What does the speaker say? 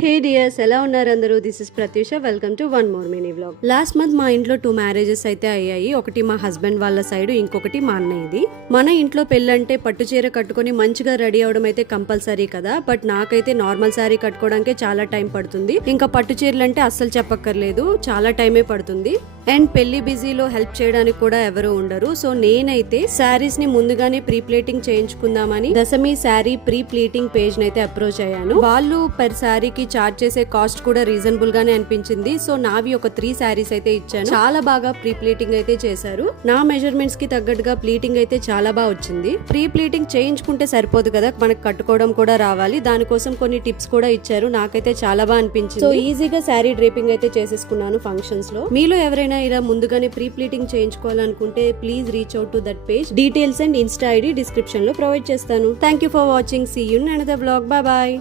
హే dears ఎలా ఉన్నారు అందరూ? This is Prathyusha. Welcome to one more mini vlog last month మా ఇంట్లో టూ మ్యారేజెస్ అయితే అయ్యాయి. ఒకటి మా హస్బెండ్ వాళ్ళ సైడ్ ఇంకొకటి మా అన్నయ్యది. మన ఇంట్లో పెళ్ళంటే పట్టు చీర కట్టుకొని మంచిగా రెడీ అవడం అయితే కంపల్సరీ కదా. బట్ నాకైతే నార్మల్ శారీ కట్టుకోవడానికి చాలా టైం పడుతుంది. ఇంకా పట్టు చీరలు అంటే అస్సలు చెప్పక్కర్లేదు. చాలా టైమే పడుతుంది. అండ్ పెళ్ళి బిజీలో హెల్ప్ చేయడానికి కూడా ఎవరు ఉండరు. సో నేనైతే శారీస్ని ముందుగానే pre pleating చేయించుకుందామని Dashami sari pre pleating page నైతే అప్రోచ్ అయ్యాను. వాళ్ళు పర్ శారీకి చార్జ్ చేసే కాస్ట్ కూడా రీజనబుల్ గానే అనిపించింది. సో నావి ఒక త్రీ శారీస్ అయితే ఇచ్చాను. చాలా బాగా ప్రీ ప్లేటింగ్ అయితే చేశారు. నా మెజర్మెంట్స్కి తగ్గట్టుగా ప్లీటింగ్ అయితే చాలా బాగా వచ్చింది. ప్రీ ప్లీటింగ్ చేయించుకుంటే సరిపోదు కదా మనకు కట్టుకోవడం కూడా రావాలి. దానికోసం కొన్ని టిప్స్ కూడా ఇచ్చారు. నాకైతే చాలా బాగా అనిపించింది. సో ఈజీగా శారీ డ్రేపింగ్ అయితే చేసేసుకున్నాను ఫంక్షన్స్లో. మీలో ఎవరైనా ఇలా ముందుగానే pre pleating చేయించుకోవాలనుకుంటే please reach out to that page details and Insta ID డిస్క్రిప్షన్లో ప్రొవైడ్ చేస్తాను. Thank you for watching see you and the blog bye bye